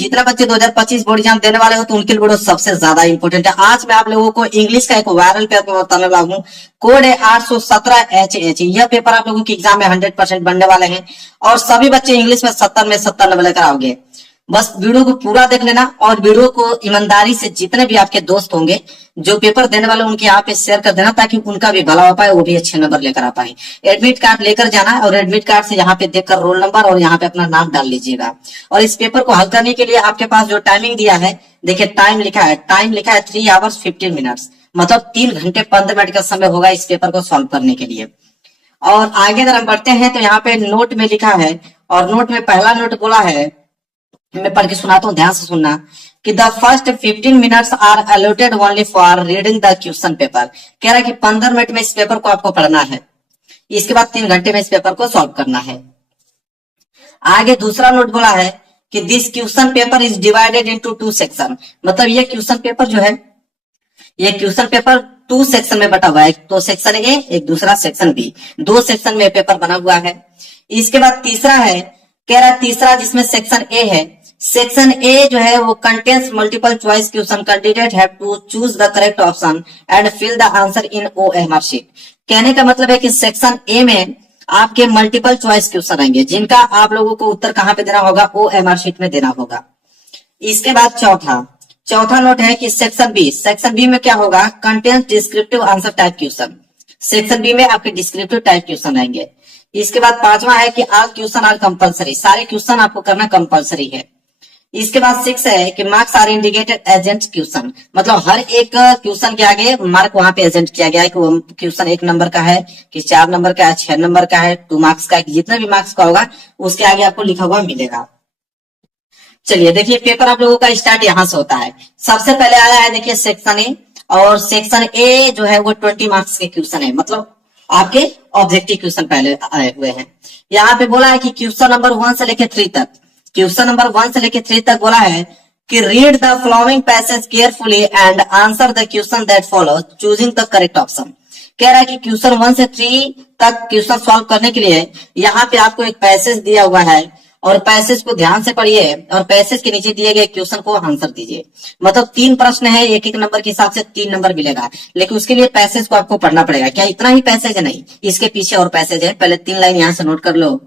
जितने बच्चे 2025 board exam देने वाले हो तो उनके लिए वीडियो सबसे ज्यादा इंपॉर्टेंट है। आज मैं आप लोगों को इंग्लिश का एक वायरल पेपर बताने वाला हूँ। कोड है 817 यह पेपर आप लोगों की एग्जाम में 100% बनने वाले हैं और सभी बच्चे इंग्लिश में 70 में 70 नंबर लेकर आओगे। बस वीडियो को पूरा देख लेना और वीडियो को ईमानदारी से जितने भी आपके दोस्त होंगे जो पेपर देने वाले उनके यहाँ पे शेयर कर देना, ताकि उनका भी भला हो पाए, वो भी अच्छे नंबर लेकर आ पाए। एडमिट कार्ड लेकर जाना और एडमिट कार्ड से यहाँ पे देखकर रोल नंबर और यहाँ पे अपना नाम डाल लीजिएगा। और इस पेपर को हल करने के लिए आपके पास जो टाइमिंग दिया है, देखिए टाइम लिखा है 3 आवर्स 15 मिनट्स, मतलब 3 घंटे 15 मिनट का समय होगा इस पेपर को सॉल्व करने के लिए। और आगे अगर हम बढ़ते हैं तो यहाँ पे नोट में लिखा है, और नोट में पहला नोट बोला है, मैं पढ़ के सुनाता हूँ, ध्यान से सुनना कि the first 15 minutes are allotted only for reading the question paper. कह रहा है कि 15 मिनट में इस पेपर को आपको पढ़ना है, इसके बाद 3 घंटे में इस पेपर को सॉल्व करना है। आगे दूसरा नोट बोला है कि this question paper is divided into 2 section, मतलब ये क्वेश्चन पेपर जो है, ये क्वेश्चन पेपर 2 सेक्शन में बटा हुआ है, एक तो सेक्शन ए, एक दूसरा सेक्शन बी, 2 सेक्शन में पेपर बना हुआ है। इसके बाद तीसरा है, कह रहा है तीसरा जिसमें सेक्शन ए है, सेक्शन ए जो है वो contains multiple choice question, candidate have to choose the correct option and fill the answer in OMR sheet. कहने का मतलब है कि सेक्शन ए में आपके मल्टीपल चॉइस क्वेश्चन आएंगे जिनका आप लोगों को उत्तर कहां पे देना होगा, ओएमआर शीट में देना होगा। इसके बाद चौथा नोट है कि सेक्शन बी में क्या होगा, contains descriptive answer type question. Section B में आपके डिस्क्रिप्टिव टाइप क्वेश्चन आएंगे। इसके बाद पांचवा है कि ऑल क्वेश्चन आर कंपलसरी, सारे क्वेश्चन आपको करना कंपलसरी है। इसके बाद 6 है कि marks are indicated against question, मतलब हर एक क्वेश्चन के आगे मार्क वहां पे एजेंट किया गया है कि वो क्वेश्चन 1 नंबर का है कि 4 नंबर का है, 6 नंबर का है, 2 मार्क्स का है, जितना भी मार्क्स का होगा उसके आगे आपको लिखा हुआ मिलेगा। चलिए देखिए पेपर आप लोगों का स्टार्ट यहां से होता है। सबसे पहले आया है देखिए सेक्शन ए, और सेक्शन ए जो है वो 20 मार्क्स के क्वेश्चन है, मतलब आपके ऑब्जेक्टिव क्वेश्चन पहले आए हुए हैं। यहाँ पे बोला है कि क्वेश्चन नंबर 1 से लेकर 3 तक, क्वेश्चन नंबर 1 से लेकर 3 तक बोला है कि read the following passage carefully and answer the question that follow choosing the correct option. कह रहा है कि क्वेश्चन 1 से 3 तक क्वेश्चन सॉल्व करने के लिए यहाँ पे आपको एक पैसेज दिया हुआ है और पैसेज को ध्यान से पढ़िए और पैसेज के नीचे दिए गए क्वेश्चन को आंसर दीजिए। मतलब 3 प्रश्न है, एक एक नंबर के हिसाब से 3 नंबर मिलेगा, लेकिन उसके लिए पैसेज को आपको पढ़ना पड़ेगा। क्या इतना ही पैसेज है? नहीं, इसके पीछे और पैसेज है, पहले 3 लाइन यहाँ से नोट कर लो।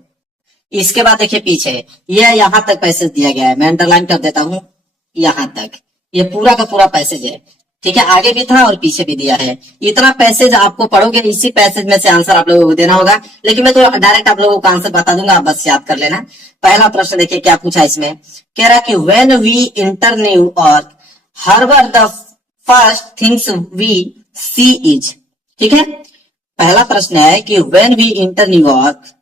इसके बाद देखिए पीछे ये यहां तक पैसेज दिया गया है, मैं अंडरलाइन कर देता हूं, यहां तक ये पूरा का पूरा पैसेज है, ठीक है, आगे भी था और पीछे भी दिया है। इतना पैसेज आपको पढ़ोगे, इसी पैसेज में से आंसर आप लोगों को देना होगा, लेकिन मैं तो डायरेक्ट आप लोगों को आंसर बता दूंगा, आप बस याद कर लेना। पहला प्रश्न देखिए क्या पूछा इसमें, कह रहा कि when we enter New York harbor the first things we see is, ठीक है। पहला प्रश्न है कि when we enter New York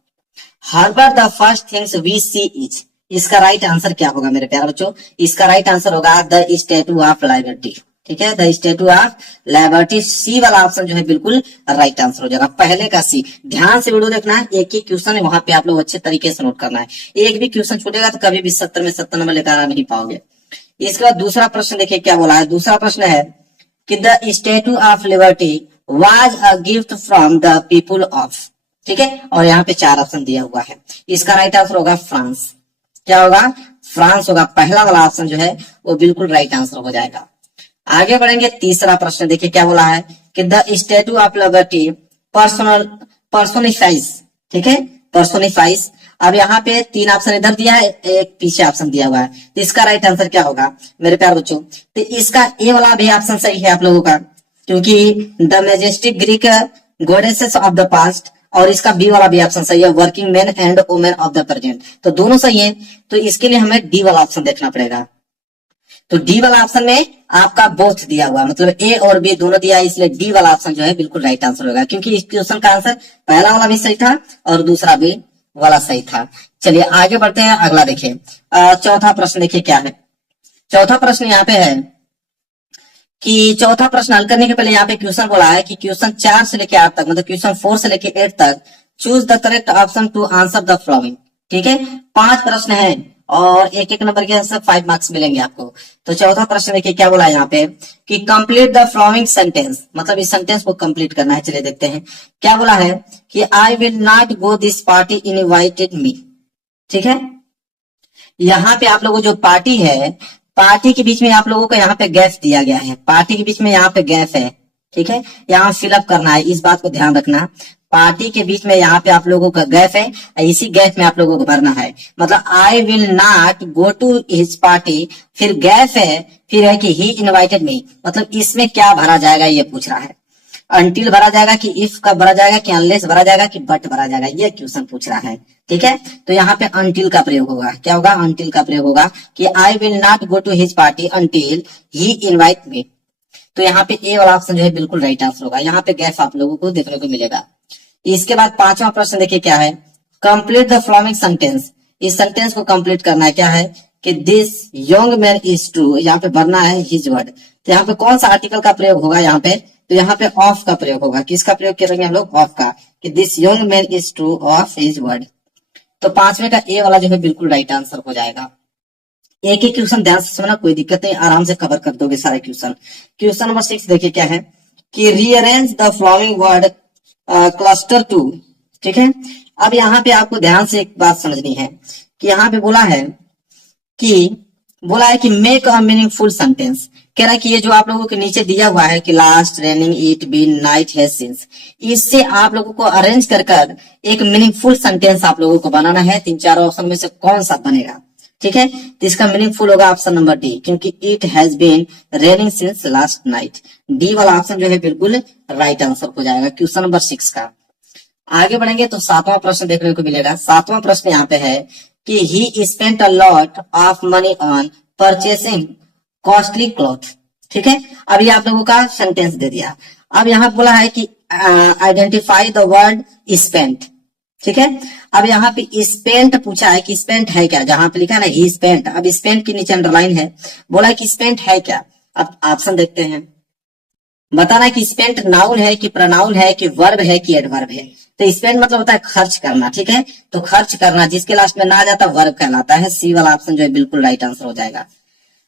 harbor the first things we see is, इसका राइट आंसर क्या होगा मेरे प्यारे बच्चों? इसका राइट आंसर होगा द स्टैट्यू ऑफ लिबर्टी, ठीक है, the statue of liberty. C वाला ऑप्शन जो है बिल्कुल राइट आंसर हो जाएगा, पहले का सी। ध्यान से वीडियो देखना है, एक ही क्वेश्चन है, वहां पे आप लोग अच्छे तरीके से नोट करना है। एक भी क्वेश्चन छूटेगा तो कभी भी 70 में 70 नंबर लेकर आ नहीं पाओगे। इसके बाद दूसरा प्रश्न देखिए क्या बोला है। दूसरा प्रश्न है कि the statue of liberty was a gift from the people of, ठीक है, और यहाँ पे 4 ऑप्शन दिया हुआ है। इसका राइट आंसर होगा फ्रांस। क्या होगा? फ्रांस होगा। पहला वाला ऑप्शन जो है वो बिल्कुल राइट आंसर हो जाएगा। आगे बढ़ेंगे, तीसरा प्रश्न देखिए क्या बोला है कि द स्टैट्यू ऑफ लिबर्टी पर्सोनिफाइज, ठीक है, पर्सोनिफाइज। अब यहाँ पे 3 ऑप्शन इधर दिया है, एक पीछे ऑप्शन दिया हुआ है, तो इसका राइट आंसर क्या होगा मेरे प्यारे बच्चों? तो इसका ए वाला भी ऑप्शन सही है आप लोगों का, क्योंकि the majestic Greek goddesses of the past, और इसका बी वाला भी ऑप्शन सही है, working man and women of the present, तो दोनों सही है। तो इसके लिए हमें डी वाला ऑप्शन देखना पड़ेगा। तो डी वाला ऑप्शन में आपका बोथ दिया हुआ, मतलब ए और बी दोनों दिया है, इसलिए डी वाला ऑप्शन जो है बिल्कुल राइट आंसर होगा, क्योंकि इस क्वेश्चन का आंसर पहला वाला भी सही था और दूसरा भी वाला सही था। चलिए आगे बढ़ते हैं, अगला देखिए। चौथा प्रश्न देखिए क्या है। चौथा प्रश्न यहाँ पे है कि चौथा प्रश्न हल करने के पहले यहाँ पे क्वेश्चन बोला है कि क्वेश्चन 4 से लेकर 8 तक, मतलब क्वेश्चन 4 से लेकर 8 तक choose the correct option to answer the following, ठीक है। 5 प्रश्न है और एक एक नंबर के आंसर 5 मार्क्स मिलेंगे आपको। तो चौथा प्रश्न देखिए क्या बोला है यहाँ पे कि कंप्लीट द फॉलोइंग सेंटेंस, मतलब इस सेंटेंस को कंप्लीट करना है। चलिए देखते हैं क्या बोला है कि I will not go this party invited me, ठीक है। यहाँ पे आप लोगों को जो पार्टी है, पार्टी के बीच में आप लोगों को यहाँ पे गैप दिया गया है, पार्टी के बीच में यहाँ पे गैप है, ठीक है, यहाँ फिलअप करना है, इस बात को ध्यान रखना। पार्टी के बीच में यहाँ पे आप लोगों का गैप है, इसी गैप में आप लोगों को भरना है। मतलब I will not go to his party, फिर गैप है, फिर है कि ही इनवाइटेड मी, मतलब इसमें क्या भरा जाएगा ये पूछ रहा है। अनटिल भरा जाएगा कि इफ का भरा जाएगा कि अनलेस भरा जाएगा कि बट भरा जाएगा, ये क्वेश्चन पूछ रहा है, ठीक है। तो यहाँ पे अनटिल का प्रयोग होगा, क्या होगा, अनटिल का प्रयोग होगा कि I will not go to his party until he invite me. तो यहाँ पे ए वाला ऑप्शन जो है बिल्कुल राइट आंसर होगा, यहाँ पे गैप आप लोगों को देखने को मिलेगा। इसके बाद पांचवा प्रश्न देखिए क्या है, कंप्लीट द फॉलोइंग सेंटेंस, इस सेंटेंस को कंप्लीट करना है, क्या है कि this young man is true, यहाँ पे भरना है हिज वर्ड। तो यहाँ पे कौन सा आर्टिकल का प्रयोग होगा यहाँ पे, तो यहाँ पे ऑफ का प्रयोग होगा, किसका प्रयोग करेंगे हम लोग, ऑफ का, कि this young man is true of his word. तो पांचवे का ए वाला जो है बिल्कुल राइट आंसर हो जाएगा। एक ही क्वेश्चन ध्यान से समझना, कोई दिक्कत नहीं, आराम से कवर कर दोगे सारे क्वेश्चन। क्वेश्चन नंबर 6 देखिए क्या है कि rearrange the following word cluster two, ठीक है। अब यहाँ पे आपको ध्यान से एक बात समझनी है कि यहाँ पे बोला है कि मेक अ मीनिंगफुल सेंटेंस, कह रहा है कि ये जो आप लोगों के नीचे दिया हुआ है कि last raining it been night has since, इससे आप लोगों को अरेंज कर कर एक मीनिंगफुल सेंटेंस आप लोगों को बनाना है। तीन चार ऑप्शन में से कौन सा बनेगा, ठीक है। तो इसका मीनिंगफुल होगा ऑप्शन नंबर डी, क्योंकि it has been raining since last night. D वाला ऑप्शन जो है बिल्कुल राइट आंसर हो जाएगा क्वेश्चन नंबर 6 का। आगे बढ़ेंगे तो सातवां प्रश्न देखने को मिलेगा। सातवां प्रश्न यहाँ पे है कि ही spent a lot of money on purchasing costly cloth, ठीक है। अब ये आप लोगों का सेंटेंस दे दिया। अब यहाँ बोला है कि आइडेंटिफाई द वर्ड स्पेंट, ठीक है। अब यहाँ पे स्पेंट पूछा है कि स्पेंट है क्या, जहां पे लिखा है ना ही स्पेंट, अब स्पेंट के नीचे अंडरलाइन है, बोला है कि स्पेंट है क्या। अब ऑप्शन देखते हैं, बताना है कि स्पेंट नाउन है कि प्रोनाउन है कि वर्ब है कि एडवर्ब है। तो स्पेंड मतलब होता है खर्च करना, ठीक है। तो खर्च करना जिसके लास्ट में ना आ जाता वर्ब कहलाता है। सी वाला ऑप्शन जो है बिल्कुल राइट आंसर हो जाएगा।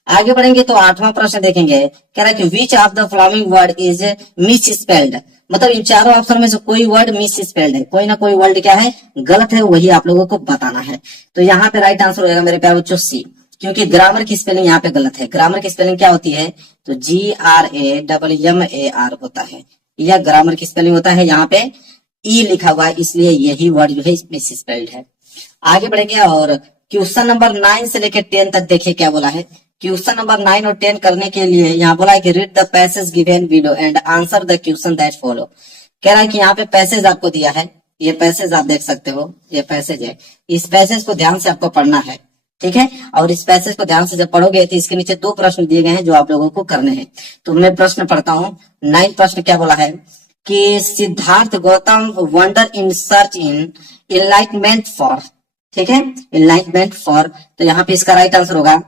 आगे बढ़ेंगे तो आठवां प्रश्न देखेंगे, कह रहा है कि which of the following word is miss spelled, मतलब इन चारों ऑप्शन में से कोई वर्ड मिस स्पेल्ड है, कोई ना कोई वर्ड क्या है गलत है, वही आप लोगों को बताना है। तो यहाँ पे राइट आंसर हो जाएगा मेरे प्यारे बच्चों सी, क्योंकि ग्रामर की स्पेलिंग यहाँ पे गलत है। ग्रामर की स्पेलिंग क्या होती है, तो GRAMMAR होता है, यह ग्रामर की स्पेलिंग होता है। यहाँ पे ई लिखा हुआ है, इसलिए यही वर्ड जो है मिस स्पेल्ड है। आगे बढ़ेंगे और क्वेश्चन नंबर 9 से लेकर 10 तक देखिए क्या बोला है। क्वेश्चन नंबर 9 और 10 करने के लिए यहाँ बोला है कि read the passage given below and answer the question that follow. कह रहा है कि यहाँ पे पैसेज आपको दिया है, ये पैसेज आप देख सकते हो, ये पैसेज है, इस पैसेज को ध्यान से आपको पढ़ना है, ठीक है। और इस पैसेज को ध्यान से जब पढ़ोगे तो इसके नीचे 2 प्रश्न दिए गए हैं जो आप लोगों को करने हैं। तो मैं प्रश्न पढ़ता हूँ। 9 प्रश्न क्या बोला है कि Siddharth Gautam wonder in search in enlightenment for, ठीक है, एनलाइटमेंट फॉर। तो यहाँ पे इसका राइट आंसर होगा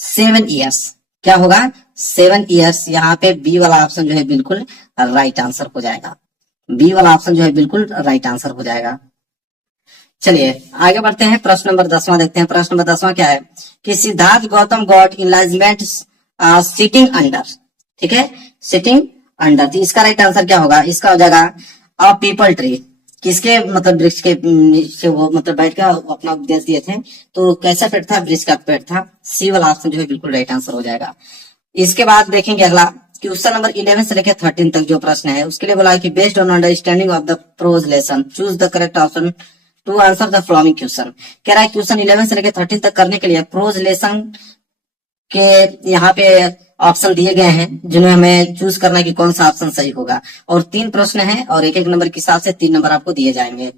7 ईयर्स, क्या होगा 7 ईयर्स। यहाँ पे बी वाला ऑप्शन जो है बिल्कुल राइट आंसर हो जाएगा, बी वाला ऑप्शन जो है बिल्कुल राइट आंसर हो जाएगा। चलिए आगे बढ़ते हैं, प्रश्न नंबर 10वां देखते हैं। प्रश्न नंबर 10वां क्या है कि Siddharth Gautam got enlightenment sitting under, ठीक है, सिटिंग अंडर। तो इसका राइट आंसर क्या होगा, इसका हो जाएगा अ पीपल ट्री। किसके मतलब वृक्ष के नीचे वो मतलब बैठ कर अपना उपदेश दिए थे, तो कैसा पेड़ था, वृक्ष का पेड़ था। सी वाला ऑप्शन जो है बिल्कुल राइट आंसर हो जाएगा। इसके बाद देखेंगे अगला क्वेश्चन नंबर 11 से लेकर 13 तक जो प्रश्न है उसके लिए बोला है कि based on understanding of the prose lesson choose the correct option to answer the following question. कह रहा है क्वेश्चन 11 से लेकर 13 तक करने के लिए प्रोज लेसन के यहाँ पे ऑप्शन दिए गए हैं जिन्हें हमें चूज करना है कि कौन सा ऑप्शन सही होगा। और 3 प्रश्न हैं और एक एक नंबर के हिसाब से 3 नंबर आपको दिए जाएंगे।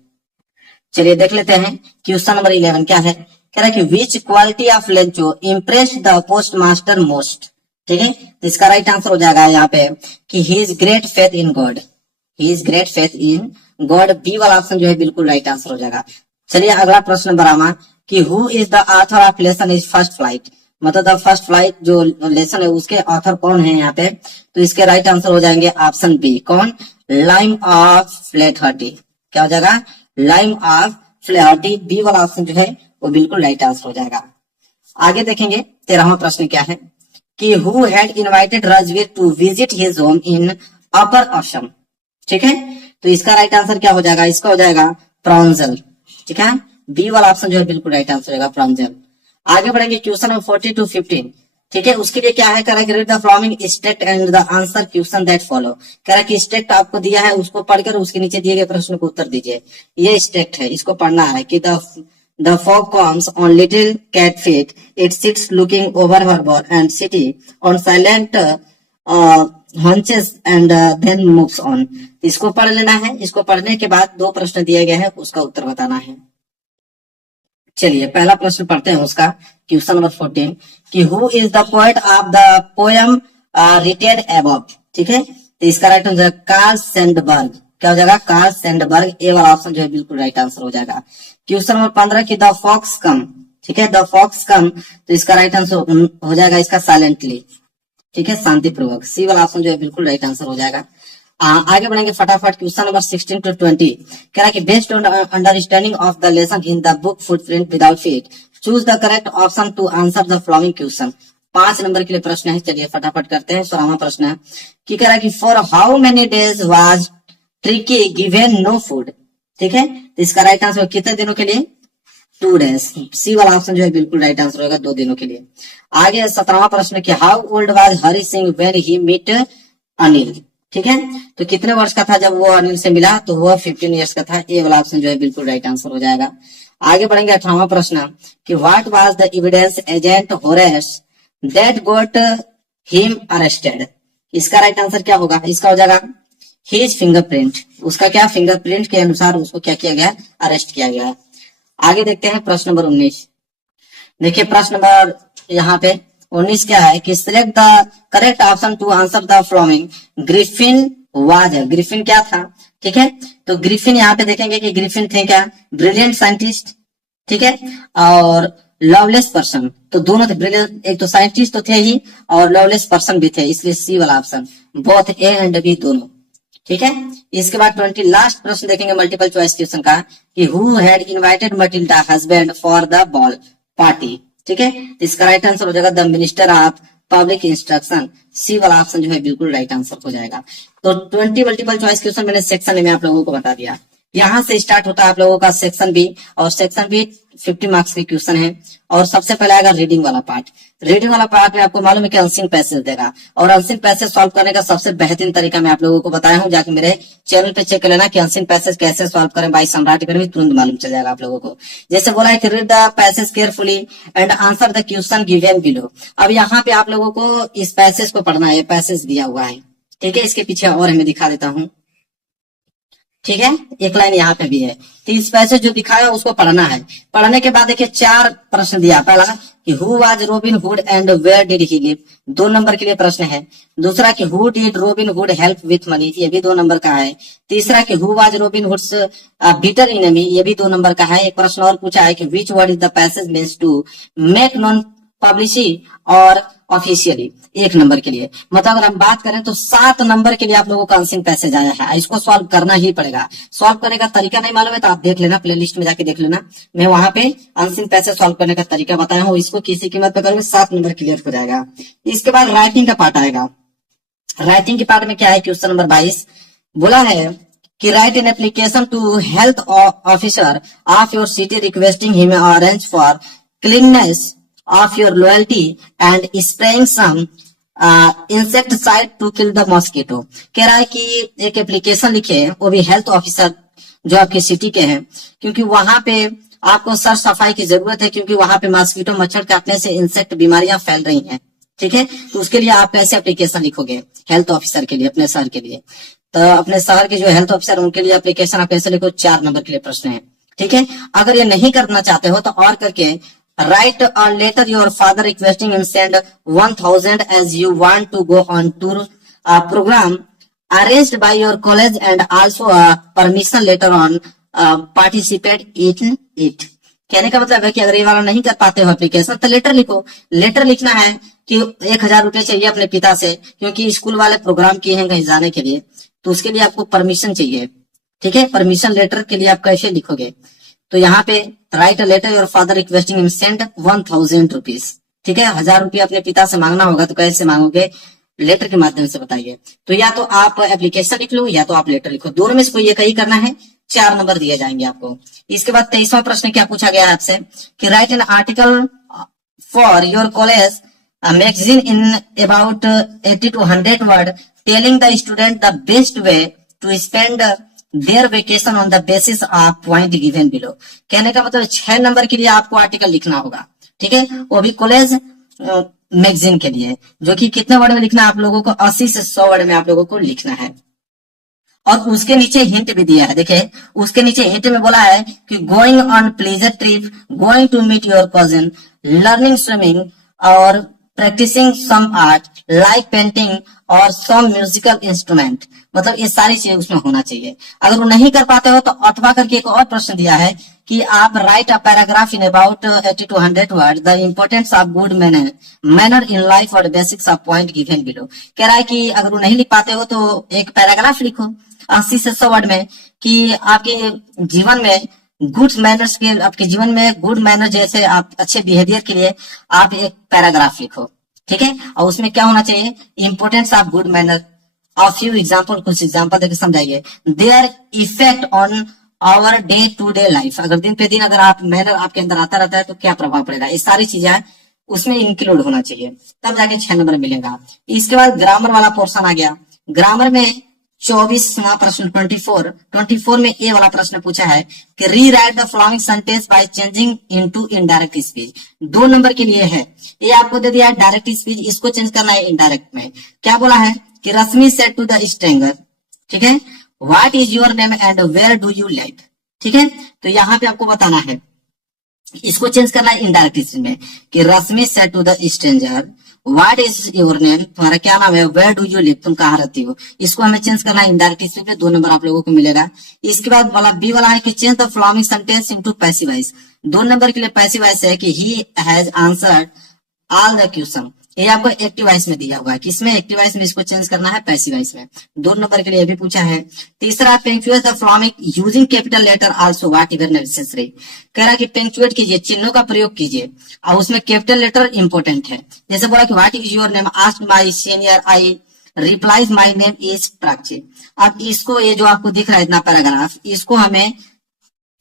चलिए देख लेते हैं क्वेश्चन नंबर 11 क्या है। कह रहा है कि विच quality of Lencho impress the post master most, ठीक है। तो इसका राइट आंसर हो जाएगा यहाँ पे कि he is great faith in God, he is great faith in God. B वाला ऑप्शन जो है बिल्कुल राइट आंसर हो जाएगा। चलिए अगला प्रश्न नंबर आवा कि who is the author of lesson is first flight, मतलब द फर्स्ट फ्लाइट जो लेसन है उसके ऑथर कौन है यहाँ पे। तो इसके राइट आंसर हो जाएंगे ऑप्शन बी, कौन, लाइम ऑफ फ्लैटहर्टी। क्या हो जाएगा, लाइम ऑफ फ्लैटहर्टी। बी वाला ऑप्शन जो है वो बिल्कुल राइट आंसर हो जाएगा। आगे देखेंगे 13वां प्रश्न क्या है कि who had invited Rajvir to visit his home in upper Assam, ठीक है। तो इसका राइट आंसर क्या हो जाएगा, इसका हो जाएगा प्रांजल, ठीक है। बी वाला ऑप्शन जो है बिल्कुल राइट आंसर होगा प्रांजल। आगे बढ़ेंगे क्वेश्चन नंबर 40 to 15। ठीक है, उसके लिए क्या है, कह रहा है कि read the following state and the answer question that follow. कह रहा है कि स्टेट आपको दिया है, उसको पढ़कर उसके नीचे दिए गए प्रश्न को उत्तर दीजिए। ये स्टेट है, इसको पढ़ना है कि the fog comes on little cat feet, it sits looking over harbour and city on silent haunches and then moves on. इसको पढ़ लेना है। इसको पढ़ने के बाद दो प्रश्न दिए गए हैं, उसका उत्तर बताना है। चलिए पहला प्रश्न पढ़ते हैं उसका, क्वेश्चन नंबर 14 कि who is the poet of the poem written above. ठीक है, तो इसका राइट आंसर कार्ल सैंडबर्ग। क्या हो जाएगा, कार्ल सैंडबर्ग। ए वाला ऑप्शन जो है बिल्कुल राइट आंसर हो जाएगा। क्वेश्चन नंबर 15 की द फॉक्स कम। ठीक है, द फॉक्स कम, तो इसका राइट आंसर हो जाएगा इसका साइलेंटली। ठीक है, शांतिपूर्वक। सी वाला ऑप्शन जो है बिल्कुल राइट आंसर हो जाएगा। आगे बढ़ेंगे फटाफट। क्वेश्चन नंबर 16 to 20 कह रहा है कि based on understanding of the lesson in the book footprint without feet choose the correct option to answer the following question. 5 नंबर के लिए प्रश्न है। चलिए फटाफट करते हैं। 16वां प्रश्न है कि कह रहा है कि for how many days was Tricki given no food. ठीक है, तो इसका राइट आंसर कितने दिनों के लिए, 2 days। सी वाला ऑप्शन जो है बिल्कुल राइट आंसर होगा, 2 दिनों के लिए। आगे 17वां प्रश्न कि how old was Hari Singh when he meet Anil. ठीक है, तो कितने वर्ष का था जब वो अनिल से मिला, तो वो 15 ईयर्स का था। ए वाला ऑप्शन जो है बिल्कुल राइट आंसर हो जाएगा। आगे बढ़ेंगे 18वां प्रश्न कि what was the evidence agent Horace that got him arrested. इसका राइट आंसर क्या होगा, इसका हो जाएगा हिज फिंगरप्रिंट। उसका क्या, फिंगरप्रिंट के अनुसार उसको क्या किया गया, अरेस्ट किया गया। आगे देखते हैं प्रश्न नंबर 19। देखिए प्रश्न नंबर यहाँ पे 19 क्या है कि select the correct option to answer the following. Griffin was है, ग्रिफिन क्या था। ठीक है, तो ग्रिफिन यहाँ पे देखेंगे कि ग्रिफिन थे क्या, ब्रिलियंट साइंटिस्ट। ठीक है, और लवलेस पर्सन, तो दोनों थे। ब्रिलियंट, एक तो साइंटिस्ट तो थे ही और लवलेस पर्सन भी थे, इसलिए सी वाला option, both A and B दोनों। ठीक है, इसके बाद 20 लास्ट प्रश्न देखेंगे मल्टीपल चॉइस क्वेश्चन का कि who had invited Matilda husband for the ball party. ठीक है, तो इसका राइट आंसर हो जाएगा the minister of public instruction. C वाला ऑप्शन जो है बिल्कुल राइट आंसर हो जाएगा। तो 20 मल्टीपल चॉइस क्वेश्चन मैंने सेक्शन में आप लोगों को बता दिया। यहाँ से स्टार्ट होता है आप लोगों का सेक्शन बी, और सेक्शन बी 50 मार्क्स के क्वेश्चन है। और सबसे पहले आएगा रीडिंग वाला पार्ट। रीडिंग वाला पार्ट में आपको मालूम है कि अनसीन पैसेज देगा, और अनसीन पैसेज सॉल्व करने का सबसे बेहतरीन तरीका मैं आप लोगों को बताया हूँ। जाके मेरे चैनल पे चेक कर लेना कि अनसीन पैसेज कैसे सॉल्व करें बाई सम्राट में, तुरंत मालूम चल जाएगा आप लोगों को। जैसे बोला है कि read the passage carefully and answer the question given below. अब यहाँ पे आप लोगों को इस पैसेज को पढ़ना है, पैसेज दिया हुआ है। ठीक है, इसके पीछे और हमें दिखा देता हूँ। ठीक है, एक लाइन यहाँ पे भी है, तो इस पैसेज जो दिखाया उसको पढ़ना है। पढ़ने के बाद देखिए 4 प्रश्न दिया। पहला कि who was Robin Hood and where did he live, 2 नंबर के लिए प्रश्न है। दूसरा कि who did Robin Hood help with money, ये भी 2 नंबर का है। तीसरा कि who was Robin Hood's bitter enemy, ये भी 2 नंबर का है। एक प्रश्न और पूछा है कि which word is the passage means to make known publicly और ऑफिशियली, 1 नंबर के लिए। मतलब अगर हम बात करें तो 7 नंबर के लिए आप लोगों का अनसीन पैसेज आया है। इसको सॉल्व करना ही पड़ेगा। सॉल्व करने का तरीका नहीं मालूम है तो आप देख लेना, प्लेलिस्ट में जाके देख लेना। मैं वहां पे अनसीन पैसेज सॉल्व करने का तरीका बताया हूँ। इसको किसी कीमत पर करोगे 7 नंबर क्लियर हो जाएगा। इसके बाद राइटिंग का पार्ट आएगा। राइटिंग के पार्ट में क्या है, क्वेश्चन नंबर 22 बोला है कि write an application to health officer of your city requesting him arrange for cleanness of your loyalty and spraying some insecticide to kill the mosquito। कह रहा है कि एक एप्लीकेशन लिखे, वो भी हेल्थ ऑफिसर जो आपकी सिटी के हैं, क्योंकि वहां पे आपको सर सफाई की जरूरत है, क्योंकि वहां पे मॉस्किटो मच्छर काटने से इंसेक्ट बीमारियां फैल रही हैं। ठीक है, तो उसके लिए आप कैसे एप्लीकेशन लिखोगे हेल्थ ऑफिसर के लिए, अपने शहर के लिए। तो अपने शहर के जो हेल्थ ऑफिसर उनके लिए एप्लीकेशन आप कैसे लिखो, 4 नंबर के लिए प्रश्न है। ठीक है, अगर ये नहीं करना चाहते हो तो और करके write a letter your father requesting him send 1000 as you want to go on tour program arranged by your college and also a permission letter on participate in it। कहने का मतलब है कि अगर ये वाला नहीं कर पाते हो एप्लीकेशन तो लेटर लिखो। लेटर लिखना है कि 1000 रुपए चाहिए अपने पिता से, क्योंकि स्कूल वाले प्रोग्राम किए हैं कहीं जाने के लिए, तो उसके लिए आपको परमिशन चाहिए। ठीक है, परमिशन लेटर के लिए आप कैसे लिखोगे, तो यहाँ पे write a letter your father requesting him send 1000 rupees. ठीक है, 1000 रुपया अपने पिता से मांगना होगा, तो कैसे मांगोगे, लेटर के माध्यम से बताइए। तो या तो आप एप्लीकेशन लिख लो या तो आप लेटर लिखो, दोनों में से कोई एक ही करना है। 4 नंबर दिए जाएंगे आपको। इसके बाद 23वां प्रश्न क्या पूछा गया है आपसे कि write an article for your college magazine in about 80 to 100 word, telling the student the best way to spend their vacation on the basis of point given below. कहने का मतलब 6 नंबर के लिए आपको आर्टिकल लिखना होगा, ठीक है, वो भी कॉलेज मैगजीन के लिए, जो कि कितने वर्ड में लिखना है आप लोगों को, 80 से 100 वर्ड में आप लोगों को लिखना है। और उसके नीचे हिंट भी दिया है, देखिए उसके नीचे हिंट में बोला है कि going on pleasure trip, going to meet your cousin, learning swimming और practising some art like painting और सम म्यूजिकल इंस्ट्रूमेंट, मतलब ये सारी चीजें उसमें होना चाहिए। अगर वो नहीं कर पाते हो तो अथवा करके एक और प्रश्न दिया है कि आप write a paragraph in about 80 to 100 word, the importance of good manner in life और basics of point given below. कह रहा है कि अगर वो नहीं लिख पाते हो तो एक पैराग्राफ लिखो 80 से 100 वर्ड में कि आपके जीवन में गुड मैनर्स के, आपके जीवन में गुड मैनर जैसे आप अच्छे बिहेवियर के लिए आप एक पैराग्राफ लिखो, ठीक है। और उसमें क्या होना चाहिए, इंपोर्टेंस ऑफ गुड मैनर, और फ्यू एग्जाम्पल, कुछ एग्जाम्पल देकर समझाइए। Their effect on our day to day life, अगर दिन पे दिन अगर आप मैनर आपके अंदर आता रहता है तो क्या प्रभाव पड़ेगा, ये सारी चीजें उसमें इंक्लूड होना चाहिए, तब जाके 6 नंबर मिलेगा। इसके बाद ग्रामर वाला पोर्शन आ गया। ग्रामर में 24वां प्रश्न 24 में ए वाला प्रश्न पूछा है कि री right the following sentence by changing into indirect speech. 2 नंबर के लिए है, ये आपको दे दिया है डायरेक्ट स्पीच, इसको चेंज करना है इनडायरेक्ट में। क्या बोला है कि Rashmi said to the stranger, ठीक है, what is your name and where do you live, ठीक है। तो यहाँ पे आपको बताना है, इसको चेंज करना है इनडायरेक्ट स्पीच में कि Rashmi said to the stranger what is your name, तुम्हारा क्या नाम है, वेयर डू यू लिव, तुम कहाँ रहती हो, इसको हमें चेंज करना है इनडायरेक्ट स्पीच में। 2 नंबर आप लोगों को मिलेगा। इसके बाद वाला बी वाला है कि change the following sentence into passive voice. 2 नंबर के लिए पैसिव वॉइस है कि he has answered all the question, ये आपको एक्टिव वॉइस में दिया हुआ है, किसमें, एक्टिव वॉइस में, इसको चेंज करना है पैसिव वॉइस में। 2 नंबर के लिए भी पूछा है। तीसरा, punctuate the following using capital letter also whatever necessary, कह रहा है कि पंक्चुएट कीजिए, चिन्हों का प्रयोग कीजिए और उसमें कैपिटल लेटर इंपॉर्टेंट है। जैसे बोला कि what is your name, asked my senior, I replies my name is Prachi. अब इसको, ये जो आपको दिख रहा है इतना पैराग्राफ, इसको हमें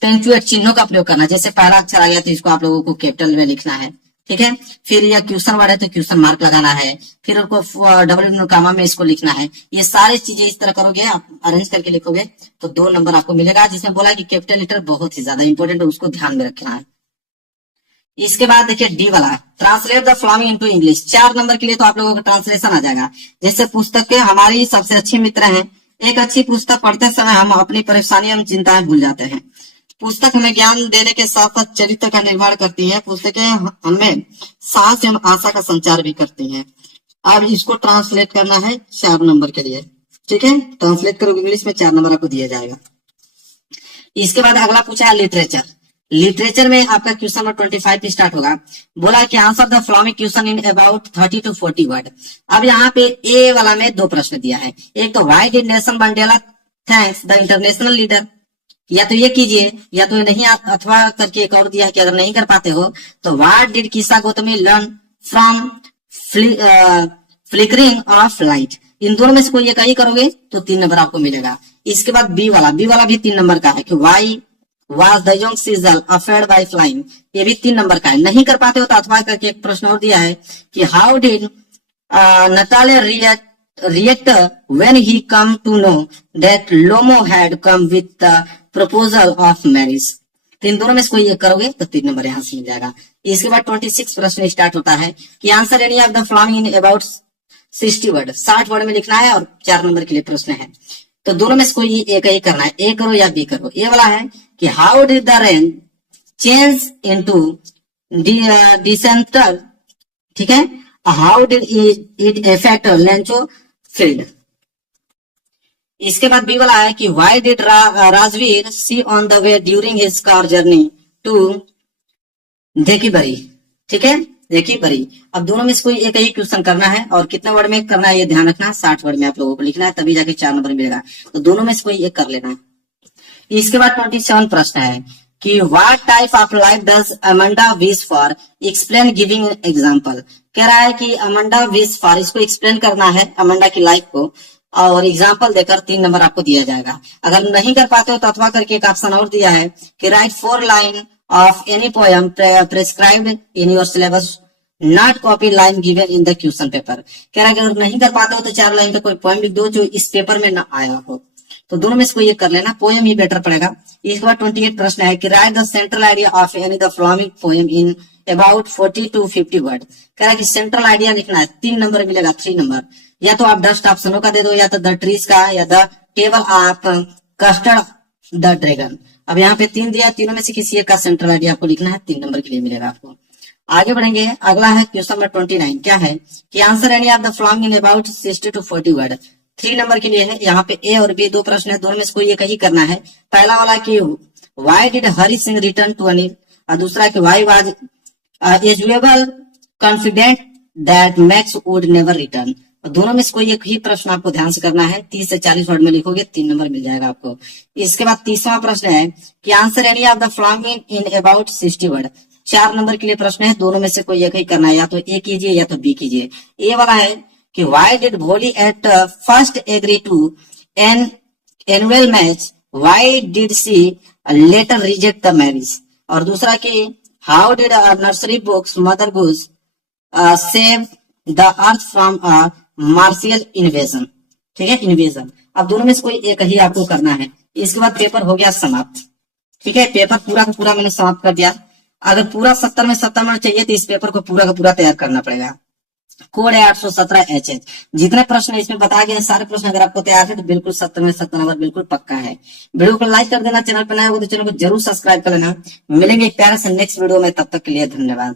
पंक्चुएट चिन्हों का प्रयोग करना है। जैसे पहला अक्षर आ गया तो इसको आप लोगों को कैपिटल में लिखना है, ठीक है। फिर यह क्वेश्चन वर्ड है तो क्वेश्चन मार्क लगाना है, फिर उनको डबल कामा में इसको लिखना है। ये सारी चीजें इस तरह करोगे, आप अरेंज करके लिखोगे तो 2 नंबर आपको मिलेगा, जिसमें बोला कि कैपिटल लेटर बहुत ही ज्यादा इंपॉर्टेंट है, उसको ध्यान में रखना है। इसके बाद देखिए डी वाला, translate the following into English. 4 number के लिए तो आप लोगों का ट्रांसलेशन आ जाएगा। जैसे पुस्तक के हमारी सबसे अच्छी मित्र हैं, एक अच्छी पुस्तक पढ़ते समय हम अपनी परेशानियां एवं चिंताएं भूल जाते हैं। पुस्तक हमें ज्ञान देने के साथ साथ चरित्र का निर्माण करती है। पुस्तकें हमें साहस एवं आशा का संचार भी करती हैं। अब इसको ट्रांसलेट करना है 4 नंबर के लिए, ठीक है। ट्रांसलेट करोगे इंग्लिश में, 4 नंबर आपको दिया जाएगा। इसके बाद अगला पूछा है लिटरेचर। लिटरेचर में आपका क्वेश्चन नंबर 25 पे स्टार्ट होगा। बोला कि answer the following question in about 30 to 40 word. अब यहाँ पे ए वाला में 2 प्रश्न दिया है। एक तो why did Nelson Mandela thanks the international leader, या तो ये कीजिए या तो नहीं, अथवा करके एक और दिया है कि अगर नहीं कर पाते हो तो what did Kisa Gautami learn from flickering of light. इन दोनों में से कोई एक ही करोगे तो 3 नंबर आपको मिलेगा। इसके बाद बी वाला भी 3 नंबर का है कि why was the young seagull afraid by flying, ये भी 3 नंबर का है। नहीं कर पाते हो तो अथवा करके एक प्रश्न और दिया है कि how did Natalia react when he come to know that Lomo had come with the proposal of marriage। तो इन दोनों में से कोई एक करोगे तो 3 नंबर यहाँ से मिल जाएगा। इसके बाद 26 प्रश्न स्टार्ट होता है कि answer any of the following in about 60 word, 60 word में लिखना है और 4 नंबर के लिए प्रश्न है। तो दोनों में से कोई एक ही करना है, ए करो या बी करो। ये वाला है कि how did the rain change into disaster, ठीक है, how did it affect Lencho field. इसके बाद बी वाला है कि why did Rajvir see on the way during his car journey to Dekhibari, ठीक है, देखीबरी। अब दोनों में से कोई एक ही क्वेश्चन करना है और कितने वर्ड में करना है ये ध्यान रखना, 60 वर्ड में आप लोगों को लिखना है, तभी जाके 4 नंबर मिलेगा। तो दोनों में से कोई एक कर लेना है। इसके बाद 27 प्रश्न है कि what type of life does Amanda wish for, explain giving example. कह रहा है कि अमंडा विश फॉर, इसको एक्सप्लेन करना है अमंडा की लाइफ को और एग्जाम्पल देकर 3 नंबर आपको दिया जाएगा। अगर नहीं कर पाते हो तो अथवा करके एक ऑप्शन और दिया है कि right 4 line of any poem prescribed in your syllabus not copy line given in the question paper. कह रहा है कि अगर नहीं कर पाते हो तो 4 लाइन का कोई पोएम लिख दो जो इस पेपर में ना आया हो। तो दोनों में से कोई एक कर लेना, पोएम ही बेटर पड़ेगा। इसके बाद 28 प्रश्न है कि right the central idea of any the following poem in about 40 to 50 word. कह रहा है कि सेंट्रल आइडिया लिखना है, 3 नंबर मिलेगा, 3 नंबर। या तो आप डस्ट ऑप्शनों का दे दो, या तो द ट्रीज का, या the table of custard the dragon. अब यहाँ पे 3 दिया, तीनों में से किसी एक का सेंट्रल आइडिया आपको लिखना है, 3 नंबर के लिए मिलेगा आपको। आगे बढ़ेंगे, अगला है क्वेश्चन नंबर 29। क्या है कि answer any of the following in about 60 to 40 word. 3 number के लिए है। यहाँ पे ए और बी 2 प्रश्न है, दोनों में से कोई एक ही करना है। पहला वाला कि why did Hari Singh return to Anil, और दूसरा कि व्हाई वाज एजुएबल confident that Max would never return. दोनों में से कोई एक ही प्रश्न आपको ध्यान से करना है। 30 से 40 वर्ड में लिखोगे, 3 नंबर मिल जाएगा आपको। इसके बाद 30वां प्रश्न है कि answer any of the following in about 60 word. 4 number के लिए प्रश्न है, दोनों में से कोई एक ही करना है, या तो ए कीजिए या तो बी कीजिए। ए वाला है कि why did Bholi at first agree to an unequal match, why did she later reject the marriage. और दूसरा कि how did nursery books mother goose save the earth from a Martian invasion. ठीक है, इन्वेजन। अब दोनों में से कोई एक ही आपको करना है। इसके बाद पेपर हो गया समाप्त। ठीक है, पेपर पूरा का पूरा मैंने समाप्त कर दिया। अगर पूरा 70 में 70 मिनट चाहिए तो इस पेपर को पूरा का पूरा तैयार करना पड़ेगा। कोड है 817 HH। जितने प्रश्न इसमें बताए गए सारे प्रश्न अगर आपको तैयार है तो बिल्कुल 70 में 70 नंबर बिल्कुल पक्का है। वीडियो को लाइक कर देना, चैनल पर नया हो तो चैनल को जरूर सब्सक्राइब कर लेना। मिलेंगे एक प्यारे से नेक्स्ट वीडियो में, तब तक के लिए धन्यवाद।